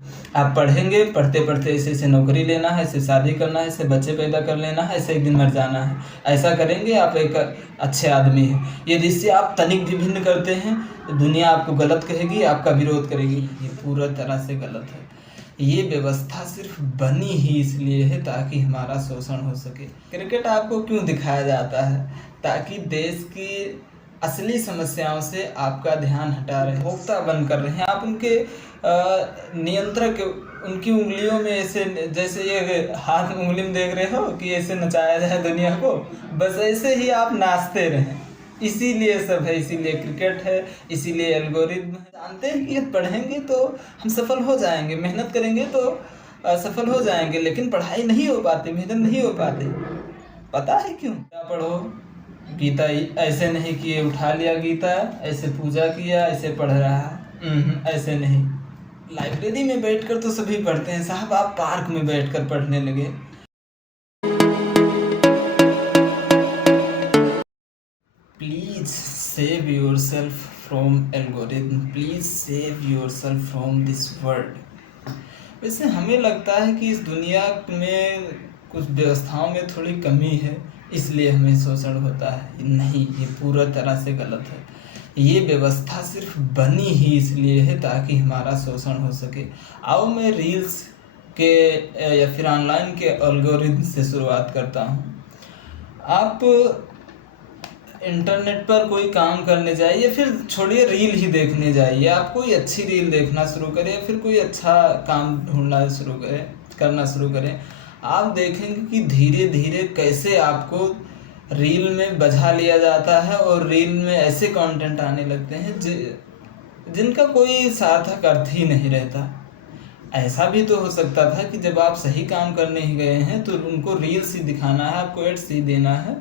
आप पढ़ेंगे, पढ़ते पढ़ते ऐसे ऐसे नौकरी लेना है, ऐसे शादी करना है, ऐसे बच्चे पैदा कर लेना है, ऐसे एक दिन मर जाना है। ऐसा करेंगे आप एक अच्छे आदमी हैं। यदि इससे आप तनिक भी भिन्न करते हैं तो दुनिया आपको गलत कहेगी, आपका विरोध करेगी। ये पूरा तरह से गलत है। ये व्यवस्था सिर्फ बनी ही इसलिए है ताकि हमारा शोषण हो सके। क्रिकेट आपको क्यों दिखाया जाता है? ताकि देश की असली समस्याओं से आपका ध्यान हटा रहे, भोक्ता बन कर रहे हैं आप उनके नियंत्रक। उनकी उंगलियों में ऐसे, जैसे ये हाथ उंगली में देख रहे हो कि ऐसे नचाया जाए दुनिया को, बस ऐसे ही आप नाचते रहें। इसीलिए सब है, इसीलिए क्रिकेट है, इसीलिए एल्गोरिदम है। जानते हैं कि पढ़ेंगे तो हम सफल हो जाएंगे, मेहनत करेंगे तो सफल हो जाएंगे, लेकिन पढ़ाई नहीं हो पाती, मेहनत नहीं हो पाती। पता है क्यों? क्या पढ़ो, गीता ऐसे नहीं किए, उठा लिया गीता, ऐसे पूजा किया, ऐसे पढ़ रहा है। ऐसे नहीं। लाइब्रेरी में बैठकर तो सभी पढ़ते हैं साहब, आप पार्क में बैठकर पढ़ने लगे। Please save your self from algorithm, please save your self from this world. वैसे हमें लगता है कि इस दुनिया में कुछ व्यवस्थाओं में थोड़ी कमी है, इसलिए हमें शोषण होता है। नहीं, ये पूरा तरह से गलत है। ये व्यवस्था सिर्फ बनी ही इसलिए है ताकि हमारा शोषण हो सके। आओ मैं रील्स के या फिर ऑनलाइन के एल्गोरिदम से शुरुआत करता हूँ। आप इंटरनेट पर कोई काम करने जाइए या फिर छोड़िए रील ही देखने जाइए, आप कोई अच्छी रील देखना शुरू करें या फिर कोई अच्छा काम ढूंढना करना शुरू करें। आप देखेंगे कि धीरे धीरे कैसे आपको रील में बझा लिया जाता है और रील में ऐसे कंटेंट आने लगते हैं जिनका कोई सार्थक अर्थ ही नहीं रहता। ऐसा भी तो हो सकता था कि जब आप सही काम करने ही गए हैं तो उनको रील्स ही दिखाना है, आपको एड्स ही देना है,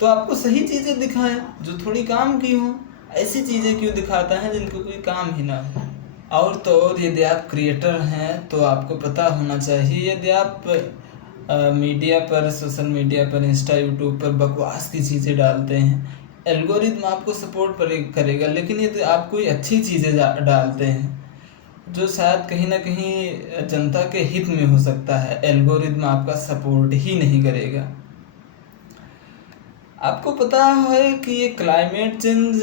तो आपको सही चीज़ें दिखाएं जो थोड़ी काम की हों। ऐसी चीज़ें क्यों दिखाता है जिनको कोई काम ही ना हो? और तो और यदि आप क्रिएटर हैं तो आपको पता होना चाहिए, यदि आप मीडिया पर, सोशल मीडिया पर, इंस्टा, यूट्यूब पर बकवास की चीज़ें डालते हैं, एल्गोरिदम आपको सपोर्ट करेगा। लेकिन यदि आप कोई अच्छी चीज़ें डालते हैं जो शायद कहीं ना कहीं जनता के हित में हो सकता है, एल्गोरिदम आपका सपोर्ट ही नहीं करेगा। आपको पता है कि ये क्लाइमेट चेंज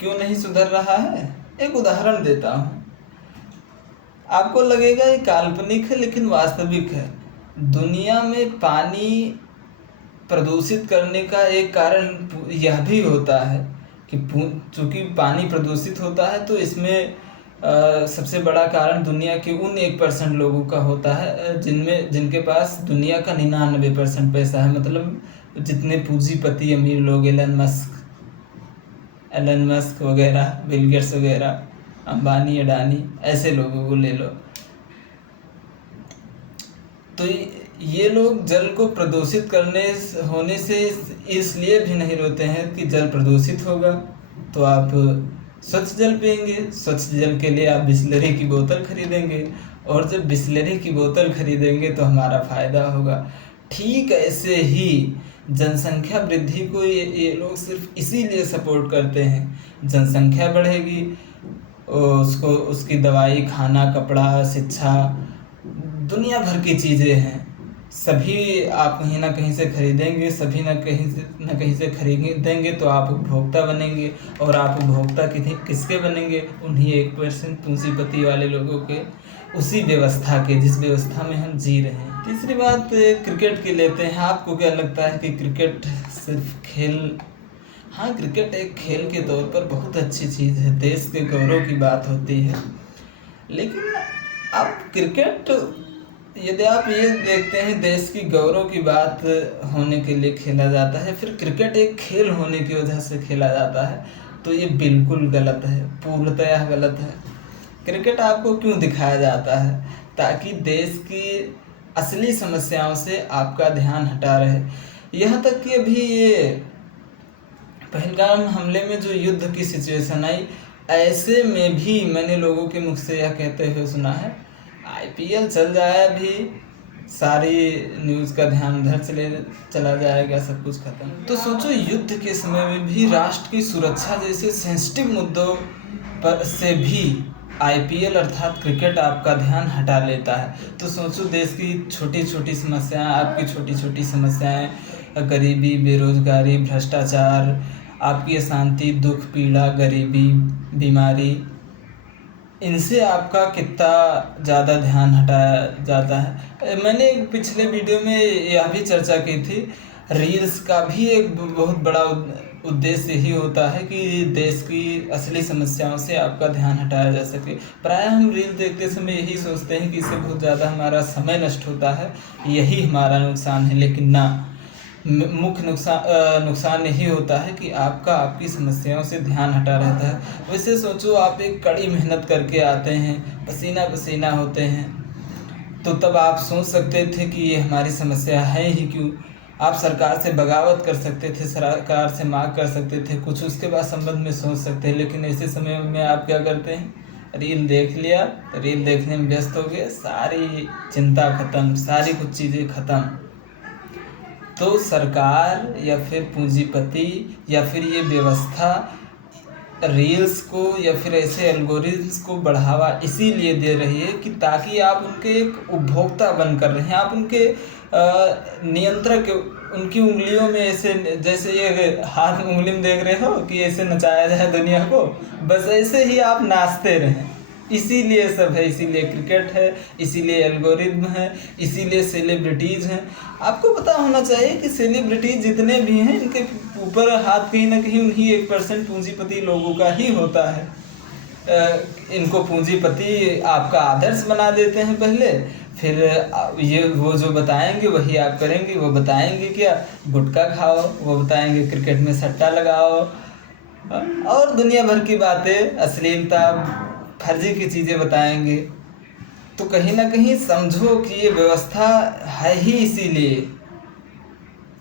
क्यों नहीं सुधर रहा है? एक उदाहरण देता हूँ। आपको लगेगा ये काल्पनिक है लेकिन वास्तविक है। दुनिया में पानी प्रदूषित करने का एक कारण यह भी होता है कि चूँकि पानी प्रदूषित होता है तो इसमें सबसे बड़ा कारण दुनिया के उन 1% लोगों का होता है जिनके पास दुनिया का 99% पैसा है। मतलब जितने पूंजीपति अमीर लोग, एलन मस्क वगैरह, बिल गेट्स वगैरह, अंबानी, अडानी, ऐसे लोगों को ले लो। तो ये लोग जल को प्रदूषित होने से इसलिए भी नहीं रोते हैं कि जल प्रदूषित होगा तो आप स्वच्छ जल पिएंगे। स्वच्छ जल के लिए आप बिसलेरी की बोतल खरीदेंगे, और जब बिसलेरी की बोतल खरीदेंगे तो हमारा फ़ायदा होगा। ठीक ऐसे ही जनसंख्या वृद्धि को ये लोग सिर्फ इसीलिए सपोर्ट करते हैं। जनसंख्या बढ़ेगी, उसकी दवाई, खाना, कपड़ा, शिक्षा, दुनिया भर की चीज़ें हैं, सभी आप कहीं ना कहीं से खरीदेंगे, सभी ना कहीं से खरीदेंगे तो आप उपभोक्ता बनेंगे। और आप उपभोक्ता किसके बनेंगे? उन्हीं 1% पूंजीपति वाले लोगों के, उसी व्यवस्था के जिस व्यवस्था में हम जी रहे हैं। तीसरी बात क्रिकेट की लेते हैं। आपको क्या लगता है कि क्रिकेट सिर्फ खेल? हाँ, क्रिकेट एक खेल के तौर पर बहुत अच्छी चीज़ है, देश के गौरव की बात होती है। लेकिन अब क्रिकेट, यदि आप ये देखते हैं देश की गौरव की बात होने के लिए खेला जाता है, फिर क्रिकेट एक खेल होने की वजह से खेला जाता है, तो ये बिल्कुल गलत है, पूर्णतः गलत है। क्रिकेट आपको क्यों दिखाया जाता है? ताकि देश की असली समस्याओं से आपका ध्यान हटा रहे। यहाँ तक कि अभी ये पहलगाम हमले में जो युद्ध की सिचुएशन आई, ऐसे में भी मैंने लोगों के मुख से यह कहते हुए सुना है, IPL चल जाए अभी, सारी न्यूज़ का ध्यान उधर चला जाएगा, सब कुछ खत्म। तो सोचो, युद्ध के समय में भी राष्ट्र की सुरक्षा जैसे सेंसिटिव मुद्दों पर से भी आईपीएल अर्थात क्रिकेट आपका ध्यान हटा लेता है, तो सोचो देश की छोटी छोटी समस्याएं, आपकी छोटी छोटी समस्याएं, गरीबी, बेरोजगारी, भ्रष्टाचार, आपकी अशांति, दुख, पीड़ा, गरीबी, बीमारी, इनसे आपका कितना ज़्यादा ध्यान हटाया जाता है। मैंने एक पिछले वीडियो में यह भी चर्चा की थी, रील्स का भी एक बहुत बड़ा उद्देश्य यही होता है कि देश की असली समस्याओं से आपका ध्यान हटाया जा सके। प्रायः हम रील देखते समय यही सोचते हैं कि इससे बहुत ज़्यादा हमारा समय नष्ट होता है, यही हमारा नुकसान है, लेकिन ना, मुख्य नुकसान यही होता है कि आपकी समस्याओं से ध्यान हटा रहता है। वैसे सोचो, आप एक कड़ी मेहनत करके आते हैं, पसीना पसीना होते हैं, तो तब आप सोच सकते थे कि ये हमारी समस्या है ही क्यों। आप सरकार से बगावत कर सकते थे, सरकार से मांग कर सकते थे, कुछ उसके बाद संबंध में सोच सकते हैं, लेकिन ऐसे समय में आप क्या करते हैं, रील देख लिया, रील देखने में व्यस्त हो गए, सारी चिंता खत्म, सारी कुछ चीज़ें खत्म। तो सरकार या फिर पूंजीपति या फिर ये व्यवस्था रील्स को या फिर ऐसे एल्गोरिथम्स को बढ़ावा इसीलिए दे रही है कि ताकि आप उनके एक उपभोक्ता बनकर रहे हैं, आप उनके नियंत्रक, उनकी उंगलियों में ऐसे, जैसे ये हाथ में उंगली में देख रहे हो कि ऐसे नचाया जाए दुनिया को, बस ऐसे ही आप नाचते रहें। इसीलिए सब है, इसीलिए क्रिकेट है, इसीलिए एल्गोरिथम है, इसीलिए सेलिब्रिटीज़ हैं। आपको पता होना चाहिए कि सेलिब्रिटीज जितने भी हैं, इनके ऊपर हाथ कहीं ना कहीं उन्हीं 1% पूंजीपति लोगों का ही होता है। इनको पूंजीपति आपका आदर्श बना देते हैं पहले, फिर ये वो जो बताएंगे वही आप करेंगे। वो बताएंगे क्या, गुटखा खाओ, वो बताएंगे क्रिकेट में सट्टा लगाओ, और दुनिया भर की बातें, अश्लीलता, फर्जी की चीज़ें बताएंगे। तो कहीं ना कहीं समझो कि ये व्यवस्था है ही इसीलिए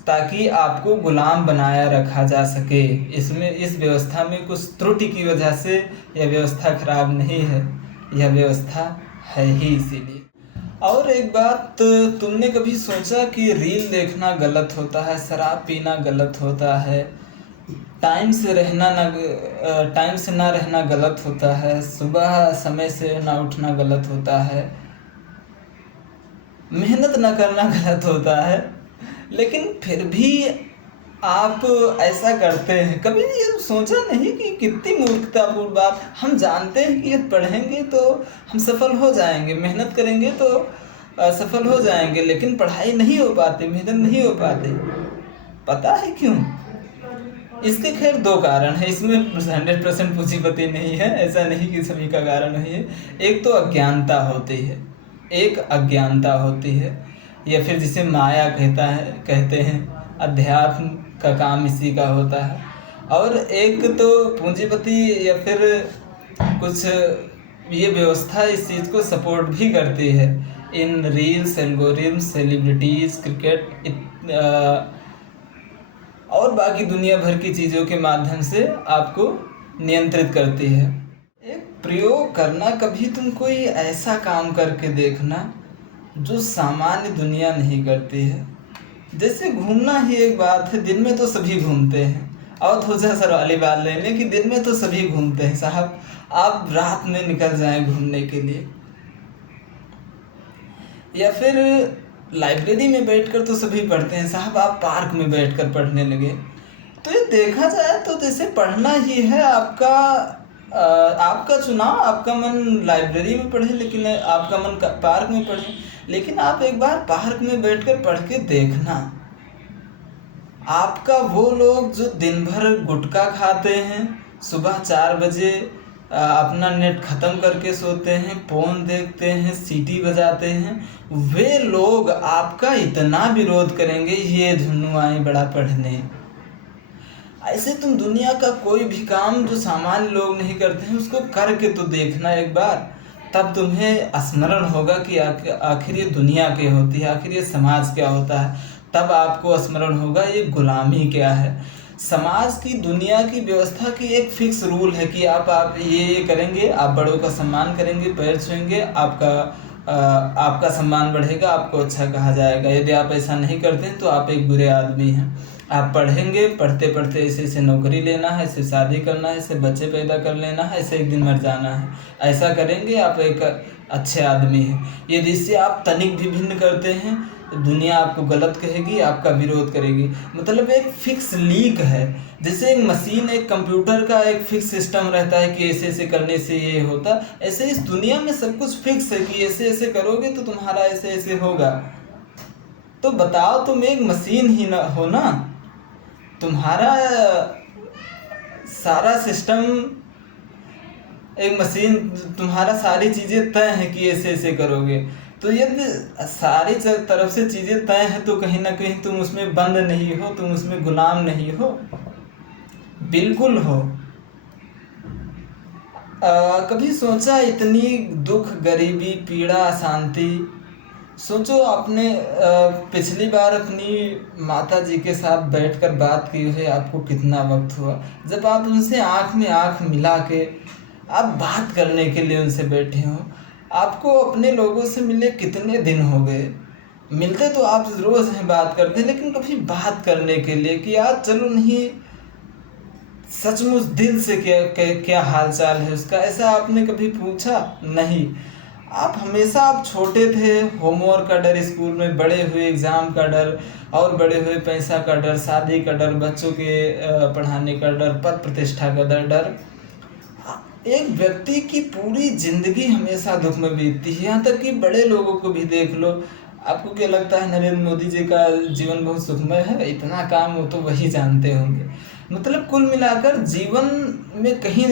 ताकि आपको गुलाम बनाया रखा जा सके। इसमें, इस व्यवस्था में कुछ त्रुटि की वजह से यह व्यवस्था खराब नहीं है, यह व्यवस्था है ही इसीलिए। और एक बात, तुमने कभी सोचा कि रील देखना गलत होता है, शराब पीना गलत होता है, टाइम से ना रहना गलत होता है, सुबह समय से ना उठना गलत होता है, मेहनत ना करना गलत होता है, लेकिन फिर भी आप ऐसा करते हैं। कभी ये सोचा नहीं कि कितनी मूर्खतापूर्ण बात। हम जानते हैं कि ये पढ़ेंगे तो हम सफल हो जाएंगे, मेहनत करेंगे तो सफल हो जाएंगे, लेकिन पढ़ाई नहीं हो पाती, मेहनत नहीं हो पाती। पता है क्यों? इसके खैर 2 कारण है, इसमें 100% पूंजीपति नहीं है, ऐसा नहीं कि सभी का कारण नहीं है। एक तो अज्ञानता होती है, या फिर जिसे माया कहते हैं, अध्यात्म का काम इसी का होता है। और एक तो पूंजीपति या फिर कुछ ये व्यवस्था इस चीज़ को सपोर्ट भी करती है, इन रील्स, एल्गोरिथम, सेलिब्रिटीज़, क्रिकेट और बाकी दुनिया भर की चीज़ों के माध्यम से आपको नियंत्रित करती है। एक प्रयोग करना, कभी तुम कोई ऐसा काम करके देखना जो सामान्य दुनिया नहीं करती है। जैसे घूमना ही एक बात है, दिन में तो सभी घूमते हैं, और थोड़ा सर वाली बात ले लें कि दिन में तो सभी घूमते हैं साहब, आप रात में निकल जाएं घूमने के लिए, या फिर लाइब्रेरी में बैठकर तो सभी पढ़ते हैं साहब, आप पार्क में बैठकर पढ़ने लगे। तो ये देखा जाए तो जैसे पढ़ना ही है, आपका चुनाव, आपका मन लाइब्रेरी में पढ़े, लेकिन आपका मन पार्क में पढ़े, लेकिन आप एक बार पार्क में बैठकर पढ़ के देखना, आपका वो लोग जो दिन भर गुटखा खाते हैं, सुबह 4 बजे अपना नेट ख़त्म करके सोते हैं, फ़ोन देखते हैं, सीटी बजाते हैं, वे लोग आपका इतना विरोध करेंगे, ये झुन्नू आई बड़ा पढ़ने। ऐसे तुम दुनिया का कोई भी काम जो सामान्य लोग नहीं करते हैं उसको करके तो देखना एक बार, तब तुम्हें स्मरण होगा कि आखिर ये दुनिया क्या होती है, आखिर ये समाज क्या होता है। तब आपको स्मरण होगा ये गुलामी क्या है। समाज की, दुनिया की व्यवस्था की एक फिक्स रूल है कि आप ये करेंगे, आप बड़ों का सम्मान करेंगे, पैर छुएंगे, आपका सम्मान बढ़ेगा, आपको अच्छा कहा जाएगा। यदि आप ऐसा नहीं करते हैं तो आप एक बुरे आदमी हैं। आप पढ़ेंगे, पढ़ते पढ़ते ऐसे ऐसे नौकरी लेना है, ऐसे शादी करना है, ऐसे बच्चे पैदा कर लेना है, ऐसे एक दिन मर जाना है। ऐसा करेंगे आप एक अच्छे आदमी हैं। यदि इससे आप तनिक भी भिन्न करते हैं तो दुनिया आपको गलत कहेगी, आपका विरोध करेगी। मतलब एक फिक्स लीक है। जैसे एक मशीन, एक कंप्यूटर का एक फिक्स सिस्टम रहता है कि ऐसे ऐसे करने से ये होता, ऐसे इस दुनिया में सब कुछ फिक्स है कि ऐसे ऐसे करोगे तो तुम्हारा ऐसे ऐसे होगा। तो बताओ, तुम एक मशीन ही ना हो ना, तुम्हारा सारा सिस्टम एक मशीन, तुम्हारा सारी चीज़ें तय हैं कि ऐसे ऐसे करोगे। तो यदि सारी तरफ से चीज़ें तय हैं तो कहीं ना कहीं तुम उसमें बंद नहीं हो, तुम उसमें गुलाम नहीं हो, बिल्कुल हो। कभी सोचा इतनी दुख, गरीबी, पीड़ा, अशांति, सोचो आपने पिछली बार अपनी माता जी के साथ बैठकर बात की है, आपको कितना वक्त हुआ जब आप उनसे आँख में आँख मिला के आप बात करने के लिए उनसे बैठे हो। आपको अपने लोगों से मिले कितने दिन हो गए? मिलते तो आप रोज़ हैं, बात करते हैं, लेकिन कभी बात करने के लिए कि यार चलो नहीं, सचमुच दिल से क्या हाल चाल है उसका, ऐसा आपने कभी पूछा? नहीं। आप हमेशा, आप छोटे थे, होमवर्क का डर स्कूल में, बड़े हुए एग्ज़ाम का डर, और बड़े हुए पैसा का डर, शादी का डर, बच्चों के पढ़ाने का डर, पद प्रतिष्ठा का डर। एक व्यक्ति की पूरी ज़िंदगी हमेशा दुख में बीतती है। यहाँ तक कि बड़े लोगों को भी देख लो, आपको क्या लगता है नरेंद्र मोदी जी का जीवन बहुत सुखमय है? इतना काम वो तो वही जानते होंगे। मतलब कुल मिलाकर जीवन में कहीं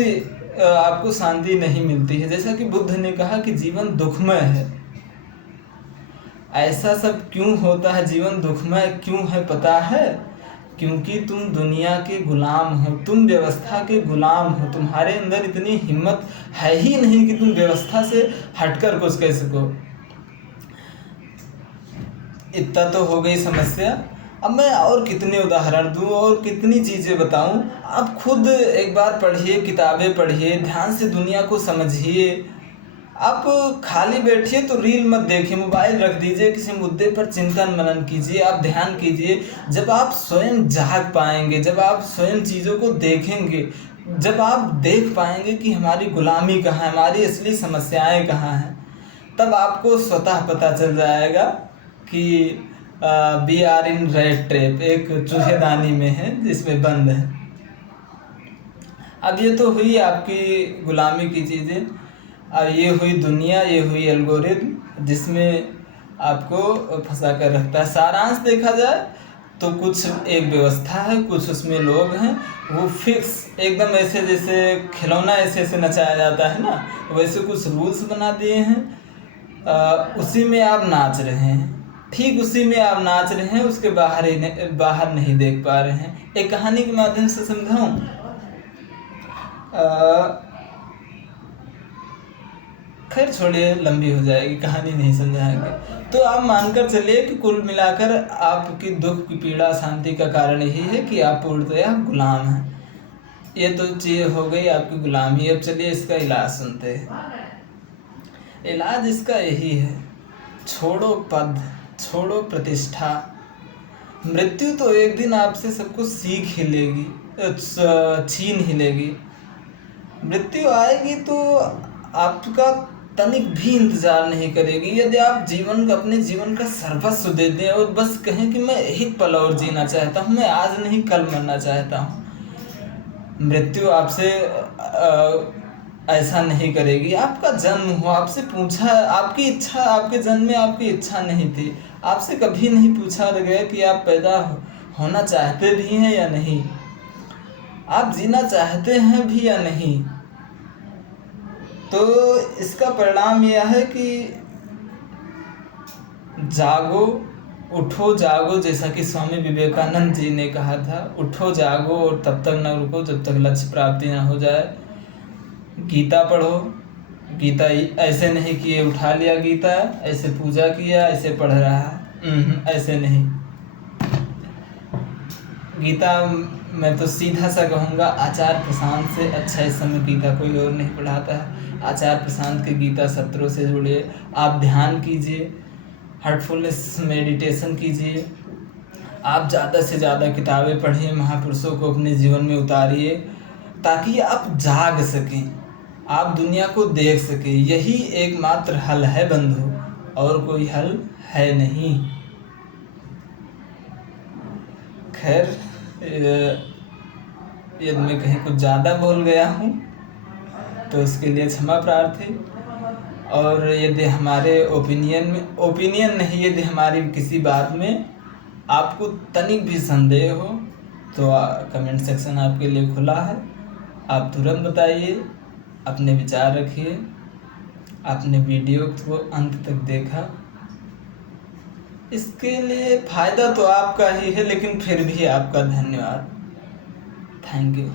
आपको शांति नहीं मिलती है। जैसा कि बुद्ध ने कहा कि जीवन दुखमय है। ऐसा सब क्यों होता है? जीवन दुखमय क्यों है पता है? क्योंकि तुम दुनिया के गुलाम हो, तुम व्यवस्था के गुलाम हो। तुम्हारे अंदर इतनी हिम्मत है ही नहीं कि तुम व्यवस्था से हटकर कुछ कह सको। इतना तो हो गई समस्या। अब मैं और कितने उदाहरण दूं और कितनी चीज़ें बताऊं? आप खुद एक बार पढ़िए, किताबें पढ़िए, ध्यान से दुनिया को समझिए। आप खाली बैठिए तो रील मत देखिए, मोबाइल रख दीजिए, किसी मुद्दे पर चिंतन मनन कीजिए, आप ध्यान कीजिए। जब आप स्वयं जाग पाएंगे, जब आप स्वयं चीज़ों को देखेंगे, जब आप देख पाएंगे कि हमारी गुलामी कहाँ है, हमारी असली समस्याएं कहाँ हैं, तब आपको स्वतः पता चल जाएगा कि we are in rat trap, एक चूहेदानी में है जिसमें बंद है। अब ये तो हुई आपकी गुलामी की चीज़ें। अब ये हुई दुनिया, ये हुई एल्गोरिथम जिसमें आपको फंसा कर रखता है। सारांश देखा जाए तो कुछ एक व्यवस्था है, कुछ उसमें लोग हैं, वो फिक्स एकदम, ऐसे जैसे खिलौना ऐसे ऐसे नचाया जाता है ना, वैसे कुछ रूल्स बना दिए हैं। उसी में आप नाच रहे हैं, ठीक उसी में आप नाच रहे हैं, उसके बाहर नहीं देख पा रहे हैं। एक कहानी के माध्यम से समझाऊं। खैर छोड़िए, लंबी हो जाएगी, कहानी नहीं समझाएंगे। तो आप मानकर चलिए कि कुल मिलाकर आपकी दुख की पीड़ा शांति का कारण यही है कि आप पूर्णतया गुलाम हैं। ये तो चीज़ हो गई आपकी गुलामी। अब चलिए इसका इलाज सुनते हैं। इलाज इसका यही है, छोड़ो पद, छोड़ो प्रतिष्ठा। मृत्यु तो एक दिन आपसे सब कुछ छीन ही लेगी। मृत्यु आएगी तो आपका तनिक भी इंतजार नहीं करेगी। यदि आप अपने जीवन का सर्वस्व दे दें और बस कहें कि मैं एक पल और जीना चाहता हूँ, मैं आज नहीं कल मरना चाहता हूँ, मृत्यु आपसे ऐसा नहीं करेगी। आपका जन्म हुआ, आपसे पूछा, आपकी इच्छा, आपके जन्म में आपकी इच्छा नहीं थी, आपसे कभी नहीं पूछा गया कि आप पैदा होना चाहते भी हैं या नहीं, आप जीना चाहते हैं भी या नहीं। तो इसका परिणाम यह है कि जागो, उठो जागो, जैसा कि स्वामी विवेकानंद जी ने कहा था, उठो जागो और तब तक न रुको जब तक लक्ष्य प्राप्ति न हो जाए। गीता पढ़ो। गीता ऐसे नहीं कि ये उठा लिया गीता, ऐसे पूजा किया, ऐसे पढ़ रहा है, ऐसे नहीं। गीता मैं तो सीधा सा कहूँगा, आचार्य प्रशांत से अच्छा इस समय गीता कोई और नहीं पढ़ाता है। आचार्य प्रशांत के गीता सत्रों से जुड़िए, आप ध्यान कीजिए, हार्टफुलनेस मेडिटेशन कीजिए, आप ज़्यादा से ज़्यादा किताबें पढ़िए, महापुरुषों को अपने जीवन में उतारिए, ताकि आप जाग सकें, आप दुनिया को देख सकें। यही एकमात्र हल है बंधु, और कोई हल है नहीं। खैर, यदि मैं कहीं कुछ ज़्यादा बोल गया हूँ तो उसके लिए क्षमा प्रार्थी। और यदि हमारे ओपिनियन नहीं, यदि हमारी किसी बात में आपको तनिक भी संदेह हो तो कमेंट सेक्शन आपके लिए खुला है। आप तुरंत बताइए, अपने विचार रखिए। आपने वीडियो को अंत तक देखा, इसके लिए फ़ायदा तो आपका ही है, लेकिन फिर भी आपका धन्यवाद। Thank you.